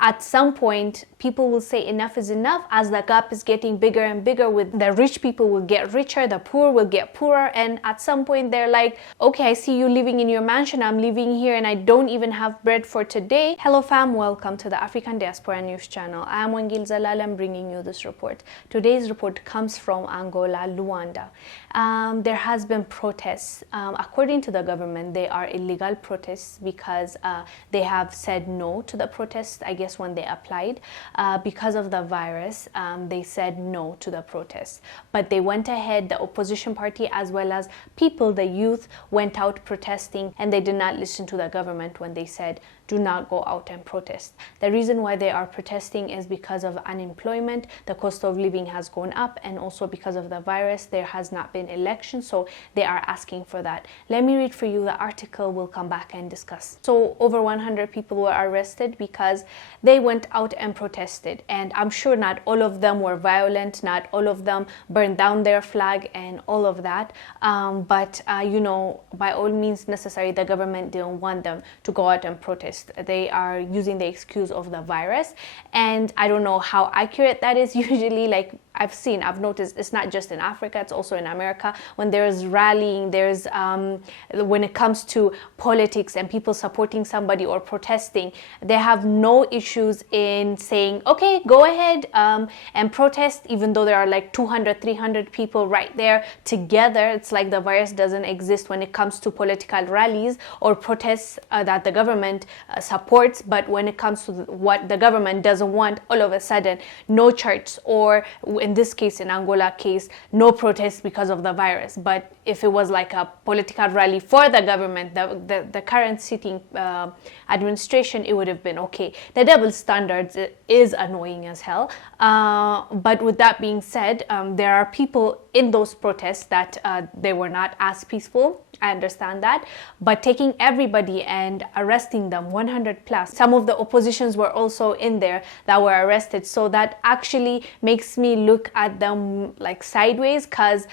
at some point people will say enough is enough, as the gap is getting bigger and bigger. With the rich people will get richer, the poor will get poorer, and at some point they're like, okay, I see you living in your mansion, I'm living here and I don't even have bread for today. Hello fam, welcome to the African Diaspora News channel. I am Wongel Zelalem bringing you this report. Today's report comes from Angola, Luanda. There has been protests. According to the government, they are illegal protests because they have said no to the protests, I guess, when they applied. Because of the virus, they said no to the protests. But they went ahead, the opposition party as well as people, the youth, went out protesting, and they did not listen to the government when they said, do not go out and protest. The reason why they are protesting is because of unemployment, the cost of living has gone up, and also because of the virus, there has not been election, so they are asking for that. Let me read for you the article, we'll come back and discuss. So over 100 people were arrested because they went out and protested, and I'm sure not all of them were violent, not all of them burned down their flag and all of that, but you know, by all means necessary, the government didn't want them to go out and protest. They are using the excuse of the virus, and I don't know how accurate that is. Usually, like I've noticed, it's not just in Africa, it's also in America. When there's rallying, there's when it comes to politics and people supporting somebody or protesting, they have no issues in saying, okay, go ahead and protest, even though there are like 200, 300 people right there together. It's like the virus doesn't exist when it comes to political rallies or protests that the government supports. But when it comes to what the government doesn't want, all of a sudden, no church, or in this case, in Angola case, no protest because of the virus. But if it was like a political rally for the government, the current sitting administration, it would have been okay. The double standards is annoying as hell. But with that being said, there are people in those protests that they were not as peaceful. I understand that, but taking everybody and arresting them, 100 plus. Some of the oppositions were also in there that were arrested. So that actually makes me look at them like sideways, because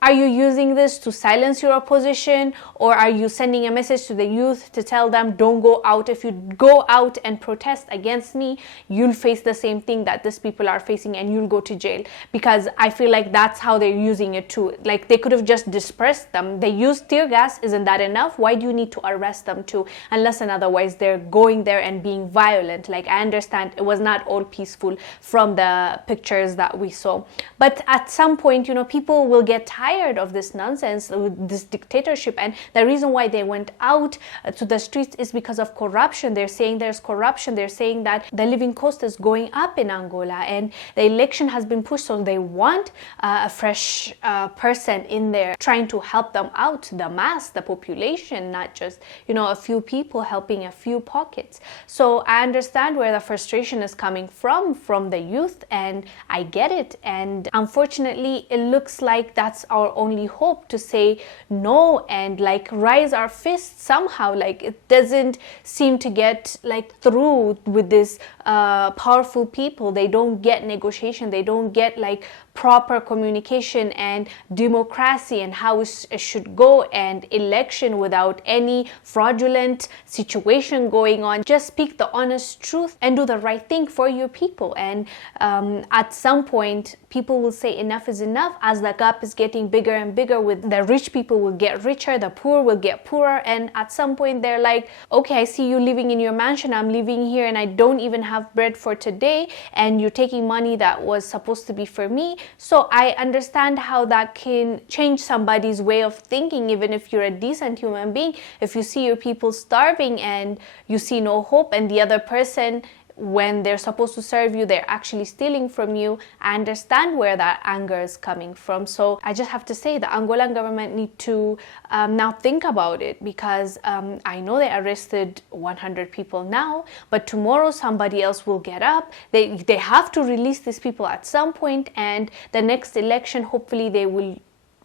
are you using this to silence your opposition, or are you sending a message to the youth to tell them don't go out? If you go out and protest against me, you'll face the same thing that these people are facing and you'll go to jail. Because I feel like that's how they're using it too. Like they could have just dispersed them. They used tear gas. Isn't that enough? Why do you need to arrest them too? Unless and otherwise they're going there and being violent. Like I understand it was not all peaceful from the pictures that we saw. But at some point, you know, people will get tired of this nonsense, this dictatorship, and the reason why they went out to the streets is because of corruption. They're saying there's corruption. They're saying that the living cost is going up in Angola and the election has been pushed, so they want a fresh person in there trying to help them out, the mass, the population, not just, you know, a few people helping a few pockets. So I understand where the frustration is coming from the youth, and I get it. And unfortunately, it looks like that's our only hope, to say no and like raise our fists somehow. Like it doesn't seem to get like through with this powerful people. They don't get negotiation. They don't get like proper communication and democracy and how it should go, and election without any fraudulent situation going on. Just speak the honest truth and do the right thing for your people. And at some point, people will say enough is enough, as the gap is getting bigger and bigger. With the rich people will get richer, the poor will get poorer, and at some point they're like, okay, I see you living in your mansion, I'm living here and I don't even have bread for today, and you're taking money that was supposed to be for me. So I understand how that can change somebody's way of thinking, even if you're a decent human being. If you see your people starving and you see no hope, and the other person, when they're supposed to serve you, they're actually stealing from you, I understand where that anger is coming from. So I just have to say the Angolan government need to now think about it, because I know they arrested 100 people now, but tomorrow somebody else will get up. They have to release these people at some point, and the next election, hopefully they will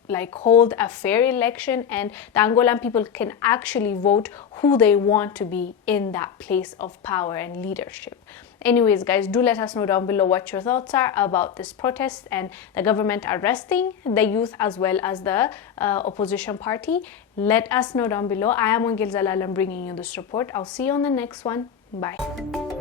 like hold a fair election, and the Angolan people can actually vote who they want to be in that place of power and leadership. Anyways, guys, do let us know down below what your thoughts are about this protest and the government arresting the youth as well as the opposition party. Let us know down below. I am Wongel Zelalem bringing you this report. I'll see you on the next one. Bye.